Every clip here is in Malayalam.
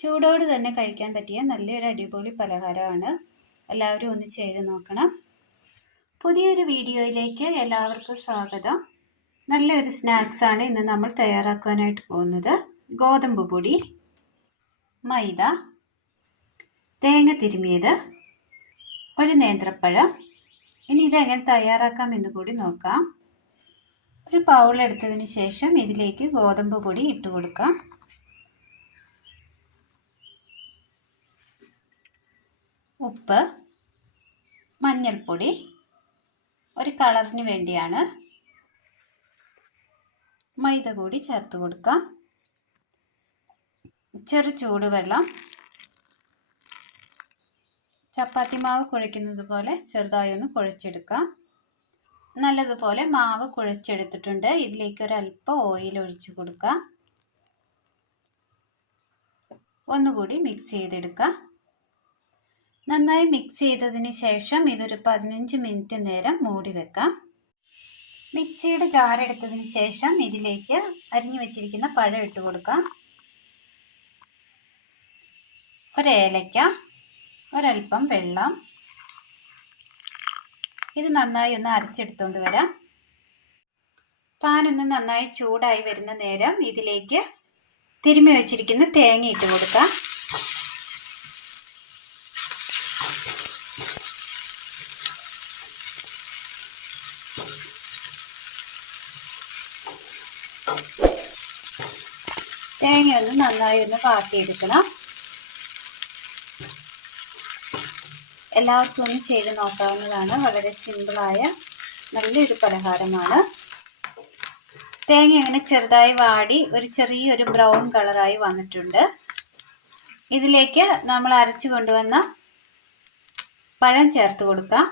ചൂടോട് തന്നെ കഴിക്കാൻ പറ്റിയ നല്ലൊരു അടിപൊളി പലഹാരമാണ്. എല്ലാവരും ഒന്ന് ചെയ്ത് നോക്കണം. പുതിയൊരു വീഡിയോയിലേക്ക് എല്ലാവർക്കും സ്വാഗതം. നല്ലൊരു സ്നാക്സാണ് ഇന്ന് നമ്മൾ തയ്യാറാക്കാനായിട്ട് പോകുന്നത്. ഗോതമ്പ് പൊടി മൈദ തേങ്ങ തിരുമിയത് ഒരു നേന്ത്രപ്പഴം. ഇനി ഇതെങ്ങനെ തയ്യാറാക്കാം എന്ന് കൂടി നോക്കാം. ഒരു പൗളെടുത്തതിന് ശേഷം ഇതിലേക്ക് ഗോതമ്പ് പൊടി ഇട്ട് കൊടുക്കാം. ഉപ്പ് മഞ്ഞൾപ്പൊടി ഒരു കളറിന് വേണ്ടിയാണ് മൈദ കൂടി ചേർത്ത് കൊടുക്കാം ചെറു ചൂടുവെള്ളം ചപ്പാത്തി മാവ് കുഴയ്ക്കുന്നത് പോലെ ചെറുതായി ഒന്ന് കുഴച്ചെടുക്കാം നല്ലതുപോലെ മാവ് കുഴച്ചെടുത്തിട്ടുണ്ട്. ഇതിലേക്ക് ഒരല്പം ഓയിൽ ഒഴിച്ചു കൊടുക്കാം ഒന്നുകൂടി മിക്സ് ചെയ്തെടുക്കാം നന്നായി മിക്സ് ചെയ്തതിന് ശേഷം ഇതൊരു പതിനഞ്ച് മിനിറ്റ് നേരം മൂടി വെക്കാം. മിക്സിയുടെ ജാറെടുത്തതിന് ശേഷം ഇതിലേക്ക് അരിഞ്ഞു വെച്ചിരിക്കുന്ന പഴം ഇട്ട് കൊടുക്കാം. ഒരേലയ്ക്ക ഒരൽപ്പം വെള്ളം. ഇത് നന്നായി ഒന്ന് അരച്ചെടുത്തുകൊണ്ട് വരാം. പാനൊന്ന് നന്നായി ചൂടായി വരുന്ന നേരം ഇതിലേക്ക് തിരുമ്മി വെച്ചിരിക്കുന്ന തേങ്ങ ഇട്ട് കൊടുക്കാം. തേങ്ങ ഒന്ന് നന്നായി ഒന്ന് വാട്ടിയെടുക്കണം. എല്ലാവർക്കും ഒന്ന് ചെയ്ത് നോക്കാവുന്നതാണ്. വളരെ സിമ്പിളായ നല്ലൊരു പലഹാരമാണ്. തേങ്ങ ഇങ്ങനെ ചെറുതായി വാടി ഒരു ചെറിയൊരു ബ്രൗൺ കളറായി വന്നിട്ടുണ്ട്. ഇതിലേക്ക് നമ്മൾ അരച്ചു കൊണ്ടുവന്ന പഴം ചേർത്ത് കൊടുക്കാം.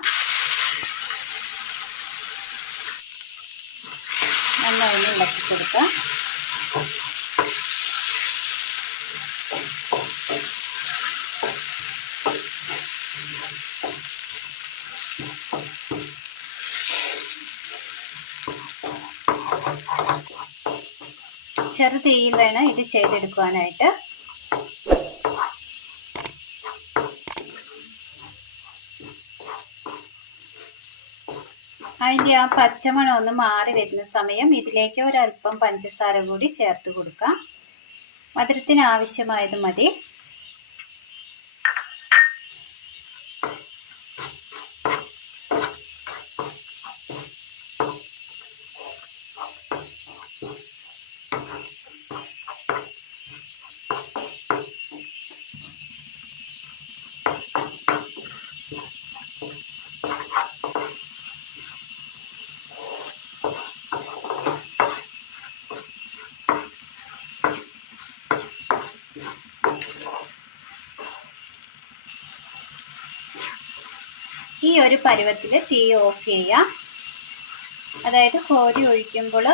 നന്നായി ഇളക്കി കൊടുക്കാം. ചെറു തീയിൽ വേണം ഇത് ചെയ്തെടുക്കുവാനായിട്ട്. അതിന്റെ ആ പച്ചമണം ഒന്ന് മാറി വരുന്ന സമയം ഇതിലേക്ക് ഒരല്പം പഞ്ചസാര കൂടി ചേർത്ത് കൊടുക്കാം. മധുരത്തിന് ആവശ്യമായത് മതി. ഈ ഒരു പരുവത്തിൽ തീ ഓഫ് ചെയ്യാം അതായത് കോരി ഒഴിക്കുമ്പോൾ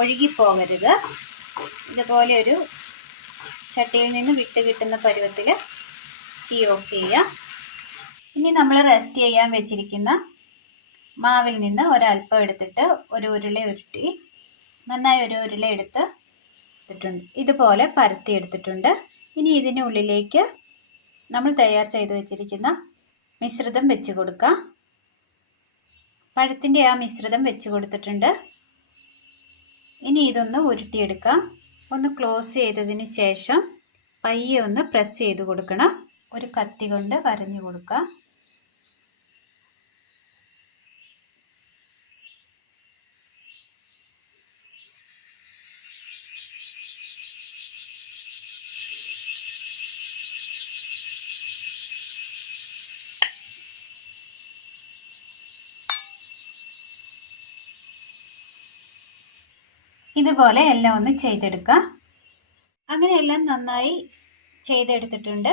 ഒഴുകിപ്പോകരുത്. ഇതുപോലെ ഒരു ചട്ടിയിൽ നിന്ന് വിട്ട് കിട്ടുന്ന പരുവത്തിൽ തീ ഓഫ് ചെയ്യാം ഇനി നമ്മൾ റെസ്റ്റ് ചെയ്യാൻ വെച്ചിരിക്കുന്ന മാവിൽ നിന്ന് ഒരല്പം എടുത്തിട്ട് ഒരു ഉരുള ഉരുട്ടി നന്നായി ഒരു ഉരുള എടുത്ത് എടുത്തിട്ടുണ്ട് ഇതുപോലെ പരത്തി എടുത്തിട്ടുണ്ട്. ഇനി ഇതിനുള്ളിലേക്ക് നമ്മൾ തയ്യാർ ചെയ്ത് വെച്ചിരിക്കുന്ന മിശ്രിതം വെച്ച് കൊടുക്കാം. പഴത്തിന്റെ ആ മിശ്രിതം വെച്ച് കൊടുത്തിട്ടുണ്ട്. ഇനി ഇതൊന്ന് ഉരുട്ടിയെടുക്കാം. ഒന്ന് ക്ലോസ് ചെയ്തതിന് ശേഷം പയ്യെ ഒന്ന് പ്രസ് ചെയ്ത് കൊടുക്കണം. ഒരു കത്തി കൊണ്ട് വരഞ്ഞു കൊടുക്കാം. ഇതുപോലെ എല്ലാം ഒന്ന് ചെയ്തെടുക്കുക. അങ്ങനെ എല്ലാം നന്നായി ചെയ്തെടുത്തിട്ടുണ്ട്.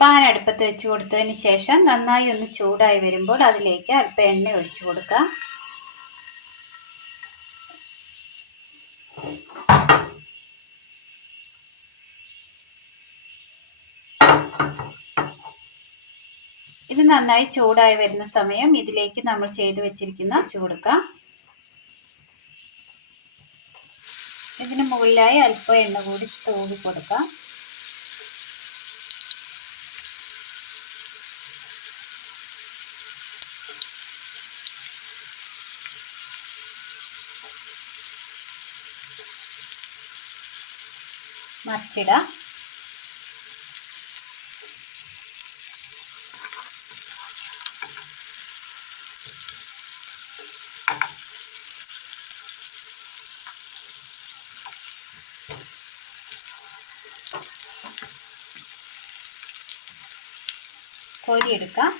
പാൻ അടുപ്പത്ത് വെച്ച് കൊടുത്തതിന് ശേഷം നന്നായി ഒന്ന് ചൂടായി വരുമ്പോൾ അതിലേക്ക് അല്പം എണ്ണ ഒഴിച്ചു കൊടുക്കാം ഇത് നന്നായി ചൂടായി വരുന്ന സമയം ഇതിലേക്ക് നമ്മൾ ചെയ്തു വെച്ചിരിക്കുന്ന ചൂടുക്കാം ഇതിന് മുകളിലായി അല്പം എണ്ണ കൂടി തൂവി കൊടുക്കാം. മറിച്ചിടാം. കോരിയെടുക്കാം.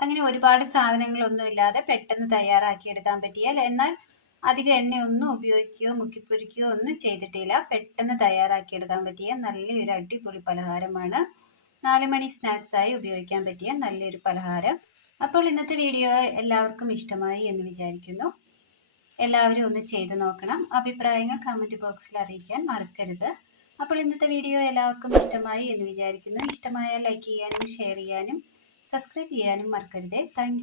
അങ്ങനെ ഒരുപാട് സാധനങ്ങളൊന്നും ഇല്ലാതെ പെട്ടെന്ന് തയ്യാറാക്കി എടുക്കാൻ പറ്റിയാൽ എന്നാൽ അധികം എണ്ണയൊന്നും ഉപയോഗിക്കുകയോ മുക്കിപ്പൊരിക്കുകയോ ഒന്നും ചെയ്തിട്ടില്ല. പെട്ടെന്ന് തയ്യാറാക്കി എടുക്കാൻ പറ്റിയ നല്ലൊരു അടിപൊളി പലഹാരമാണ് നാലുമണി സ്നാക്സായി ഉപയോഗിക്കാൻ പറ്റിയ നല്ലൊരു പലഹാരം. അപ്പോൾ ഇന്നത്തെ വീഡിയോ എല്ലാവർക്കും ഇഷ്ടമായി എന്ന് വിചാരിക്കുന്നു. എല്ലാവരും ഒന്ന് ചെയ്തു നോക്കണം. അഭിപ്രായങ്ങൾ കമന്റ് ബോക്സിൽ അറിയിക്കാൻ മറക്കരുത്. അപ്പോൾ ഇന്നത്തെ വീഡിയോ എല്ലാവർക്കും ഇഷ്ടമായി എന്ന് വിചാരിക്കുന്നു. ഇഷ്ടമായാൽ ലൈക്ക് ചെയ്യാനും ഷെയർ ചെയ്യാനും സബ്സ്ക്രൈബ് ചെയ്യാനും മറക്കരുതേ. താങ്ക്